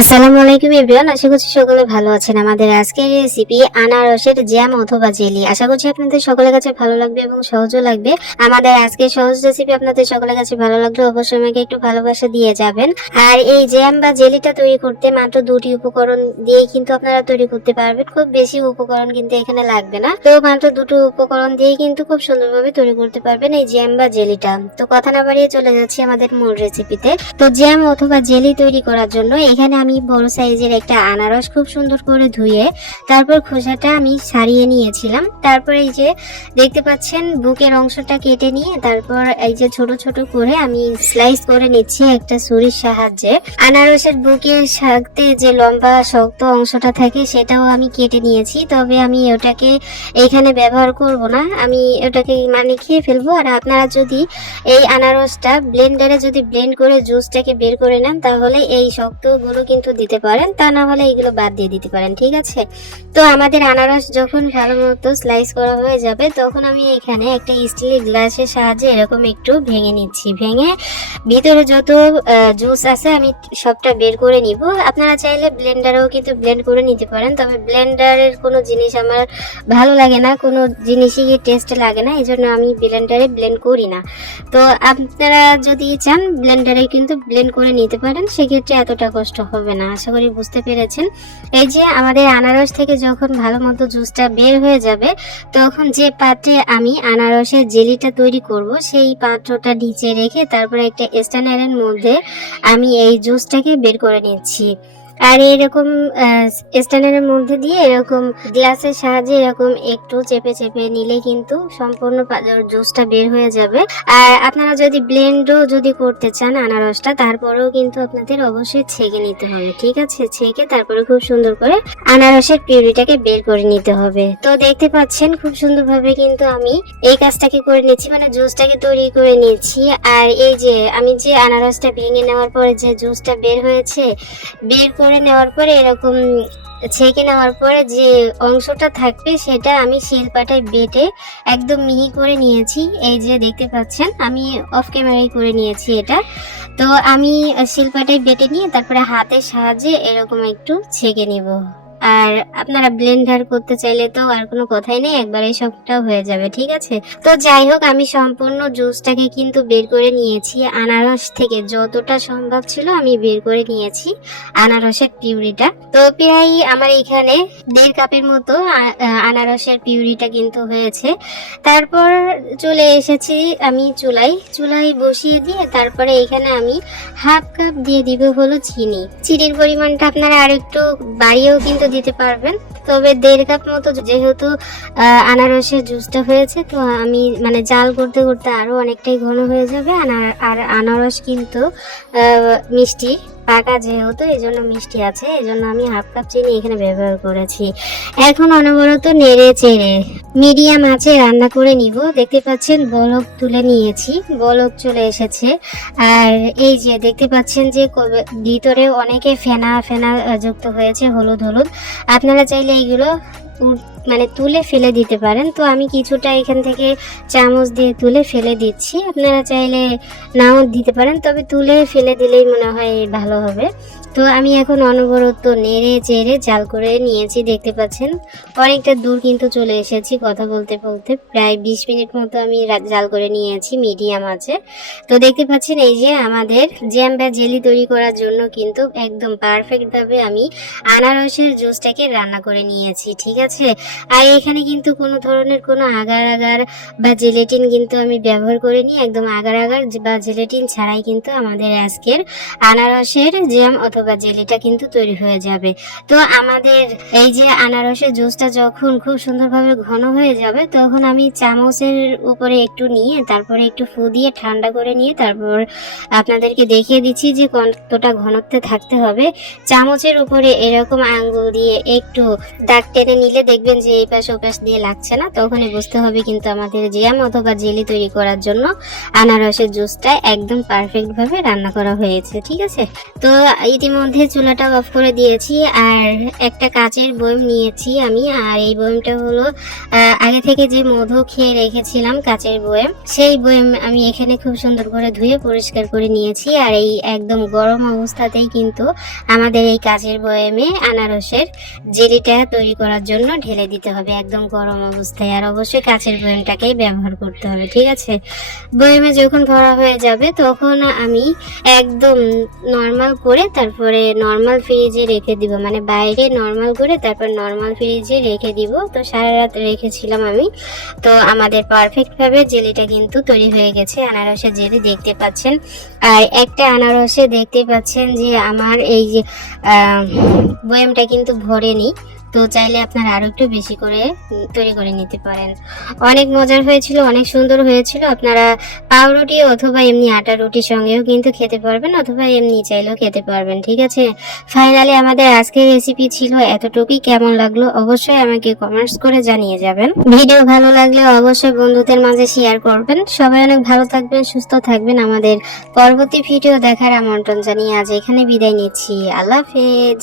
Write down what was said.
আসসালামু আলাইকুম এভরিওয়ান, আশা করছি সকলে ভালো আছেন। আমাদের আজকের রেসিপি আনারসের জ্যাম অথবা জেলি। আশা করছি আপনাদের সকলের কাছে ভালো লাগবে এবং সহজও লাগবে। আমাদের আজকের সহজ রেসিপি আপনাদের সকলের কাছে ভালো লাগলে অবশ্যই আমাকে একটু ভালোবাসা দিয়ে যাবেন। আর এই জ্যাম বা জেলিটা তৈরি করতে মাত্র দুটি উপকরণ দিয়ে কিন্তু আপনারা তৈরি করতে পারবেন। খুব বেশি উপকরণ কিন্তু এখানে লাগবে না, তো মাত্র দুটো উপকরণ দিয়ে কিন্তু খুব সুন্দরভাবে তৈরি করতে পারবেন এই জ্যাম বা জেলিটা। তো কথা না বাড়িয়ে চলে যাচ্ছি আমাদের মূল রেসিপিতে। তো জ্যাম অথবা জেলি তৈরি করার জন্য এখানে আমি বড় সাইজের একটা আনারস খুব সুন্দর করে ধুয়ে তারপর খোসাটা আমি ছাড়িয়ে নিয়েছিলাম। তারপর এই যে দেখতে পাচ্ছেন বুকের অংশটা কেটে নিয়ে তারপর এই যে ছোট ছোট করে আমি স্লাইস করে নিচ্ছি একটা ছুরির সাহায্যে। আনারসের বুকের সাথে যে লম্বা শক্ত অংশটা থাকে সেটাও আমি কেটে নিয়েছি, তবে আমি ওটাকে এখানে ব্যবহার করব না, আমি ওটাকে খেয়ে ফেলবো। আর আপনারা যদি এই আনারসটা ব্লেন্ডারে যদি ব্লেন্ড করে জুসটাকে বের করে নেন তাহলে এই শক্তগুলো কিন্তু দিতে পারেন, তা না হলে এগুলো বাদ দিয়ে দিতে পারেন, ঠিক আছে। তো আমাদের আনারস যখন ভালো মতো স্লাইস করা হয়ে যাবে তখন আমি এখানে একটা স্টিলের গ্লাসের সাহায্যে এরকম একটু ভেঙে নিচ্ছি। ভেঙে ভিতরে যত জুস আছে আমি সবটা বের করে নিব। আপনারা চাইলে ব্লেন্ডারেও কিন্তু ব্লেন্ড করে নিতে পারেন, তবে ব্লেন্ডারের কোনো জিনিস আমার ভালো লাগে না, কোনো জিনিসই টেস্ট লাগে না, এই জন্য আমি ব্লেন্ডারে ব্লেন্ড করি না। তো আপনারা যদি চান ব্লেন্ডারে কিন্তু ব্লেন্ড করে নিতে পারেন, সেক্ষেত্রে এতটা কষ্ট হবে না। আশা করি বুঝতে পেরেছেন। এই যে আমাদের আনারস থেকে যখন ভালো মতো জুসটা বের হয়ে যাবে তখন যে পাত্রে আমি আনারসের জেলিটা তৈরি করব সেই পাত্রটা নিচে রেখে তারপরে একটা স্ট্যান্ডারের মধ্যে আমি এই জুসটাকে বের করে নিচ্ছি। আর এরকম স্ট্যান্ডারের মধ্যে দিয়ে এরকম গ্লাসের সাহায্যে এরকম একটু চেপে চেপে নিলে কিন্তু সম্পূর্ণ জুসটা বের হয়ে যাবে। আর আপনারা যদি ব্লেন্ডও যদি করতে চান আনারসটা, তারপরেও কিন্তু আপনাদের অবশ্যই ছেঁকে নিতে হবে, ঠিক আছে। ছেঁকে তারপরে খুব সুন্দর করে আনারসের পিউরিটাকে বের করে নিতে হবে। তো দেখতে পাচ্ছেন খুব সুন্দরভাবে কিন্তু আমি এই কাজটাকে করে নিচ্ছি, জুসটাকে তৈরি করে নিচ্ছি। আর এই যে আমি যে আনারসটা ভেঙে নেওয়ার পরে যে জুসটা বের হয়েছে, বের করে নেওয়ার পরে এরকম ছেঁকে নেওয়ার পরে যে অংশটা থাকবে সেটা আমি শিলপাটায় বেটে একদম মিহি করে নিয়েছি। এই যে দেখতে পাচ্ছেন আমি অফ ক্যামেরায় করে নিয়েছি এটা। তো আমি শিলপাটায় বেটে নিয়ে তারপরে হাতের সাহায্যে এরকম একটু ছেঁকে নিব। আর আপনারা ব্লেন্ডার করতে চাইলে তো আর কোনো কথাই নেই, একবারে সবটা হয়ে যাবে, ঠিক আছে। তো যাই হোক আমি সম্পূর্ণ জুসটাকে কিন্তু বের করে নিয়েছি। আনারস থেকে যতটা সম্ভব ছিল আমি বের করে নিয়েছি আনারসের পিউরিটা। তো প্রায় আমার এখানে 1.5 কাপের মতো আনারসের পিউরিটা কিন্তু হয়েছে। তারপর চলে এসেছি আমি চুলাই বসিয়ে দিয়ে তারপরে এখানে আমি 1/2 কাপ দিয়ে দিব হলো চিনির পরিমাণটা আপনারা আর একটু বাড়িয়েও কিন্তু দিতে পারবেন, তবে 1.5 কাপ মতো যেহেতু আনারসের জুসটা হয়েছে তো আমি জাল করতে করতে আরো অনেকটাই ঘন হয়ে যাবে। আর আনারস কিন্তু মিষ্টি পাকা, যেহেতু এই জন্য মিষ্টি আছে, এই জন্য আমি 1/2 কাপ চিনি এখানে ব্যবহার করেছি। এখন অনবরত নেড়ে চেড়ে মিডিয়াম আঁচে রান্না করে নিব। দেখতে পাচ্ছেন বলক তুলে নিয়েছি, বলক চলে এসেছে। আর এই যে দেখতে পাচ্ছেন যে ভিতরে অনেকে ফেনা ফেনা যুক্ত হয়েছে, হলুদ হলুদ। আপনারা চাইলে এইগুলো তুলে ফেলে দিতে পারেন। তো আমি কিছুটা এখান থেকে চামচ দিয়ে তুলে ফেলে দিচ্ছি, আপনারা চাইলে নাও দিতে পারেন, তবে তুলে ফেলে দিলেই মনে হয় ভালো হবে। তো আমি এখন অনবরত নেড়ে চেড়ে জাল করে নিয়েছি। দেখতে পাচ্ছেন অনেকটা দূর কিন্তু চলে এসেছি কথা বলতে বলতে, প্রায় 20 মিনিট মতো আমি জাল করে নিয়েছি মিডিয়াম আছে। তো দেখতে পাচ্ছেন এই যে আমাদের জ্যাম বা জেলি তৈরি করার জন্য কিন্তু একদম পারফেক্ট ভাবে আমি আনারসের জুসটাকে রান্না করে নিয়েছি, ঠিক আছে। আর এখানে কিন্তু কোনো ধরনের কোনো আগার আগার বা জেলেটিন কিন্তু আমি ব্যবহার করিনি, একদম আগার আগার বা জেলেটিন ছাড়াই কিন্তু আমাদের আজকের আনারসের জ্যাম অথবা জেলিটা কিন্তু তৈরি হয়ে যাবে। তো আমাদের এই যে আনারসের জুসটা যখন খুব সুন্দরভাবে ঘন হয়ে যাবে তখন আমি চামচের উপরে একটু নিয়ে তারপরে একটু ফু দিয়ে ঠান্ডা করে নিয়ে তারপর আপনাদেরকে দেখিয়ে দিচ্ছি যে কতটা ঘনত্বে থাকতে হবে। চামচের উপরে এরকম আঙ্গুল দিয়ে একটু দাগ টেনে নিলে দিলে দেখবেন যে এই পাশ ও পাশ দিয়ে লাগছে না, তখনই বুঝতে হবে কিন্তু আমাদের জ্যাম অথবা জেলি তৈরি করার জন্য আনারসের জুসটা একদম পারফেক্ট ভাবে রান্না করা হয়েছে। ঠিক আছে, তো ইতিমধ্যে চুলাটা অফ করে দিয়েছি আর একটা কাচের বয়ম নিয়েছি আমি। আর এই বয়মটা হলো আগে থেকে যে মধু খেয়ে রেখেছিলাম কাচের বয়ম, সেই বয়ম আমি এখানে খুব সুন্দর করে ধুয়ে পরিষ্কার করে নিয়েছি। আর এই একদম গরম অবস্থাতেই কিন্তু আমাদের এই কাচের বয়মে আনারসের জেলিটা তৈরি করার জন্য ঢেলে দিতে হবে একদম গরম অবস্থায়। আর অবশ্যই কাচের বয়মটাকেই ব্যবহার করতে হবে। ঠিক আছে, বয়মে যখন ভরা হয়ে যাবে তখন আমি একদম নর্মাল করে তারপরে নর্মাল ফ্রিজে রেখে দিব, মানে বাইরে নর্মাল করে তারপর নর্মাল ফ্রিজে রেখে দিব। তো সারা রাত রেখেছিলাম আমি। তো আমাদের পারফেক্ট ভাবে জেলিটা কিন্তু তৈরি হয়ে গেছে, আনারসের জেলি দেখতে পাচ্ছেন। আর একটা আনারসে দেখতে পাচ্ছেন যে আমার এই যে বয়ামটা কিন্তু ভরেনি, তো চাইলে আপনারা আরো একটু বেশি করে তৈরি করে নিতে পারেন। অনেক মজার হয়েছিল, অনেক সুন্দর হয়েছিল। আপনারা পাউরুটি অথবা এমনি আটা রুটির সঙ্গেও কিন্তু খেতে পারবেন, অথবা এমনি চাইলেও খেতে পারবেন। ঠিক আছে, ফাইনালি আমাদের আজকের রেসিপি ছিল এতটুকুই। কেমন লাগলো অবশ্যই আমাকে কমেন্টস করে জানিয়ে যাবেন। ভিডিও ভালো লাগলে অবশ্যই বন্ধুদের মাঝে শেয়ার করবেন। সবাই অনেক ভালো থাকবেন, সুস্থ থাকবেন। আমাদের পরবর্তী ভিডিও দেখার আমন্ত্রণ জানিয়ে আজ এখানে বিদায় নিচ্ছি। আল্লাহ হাফেজ।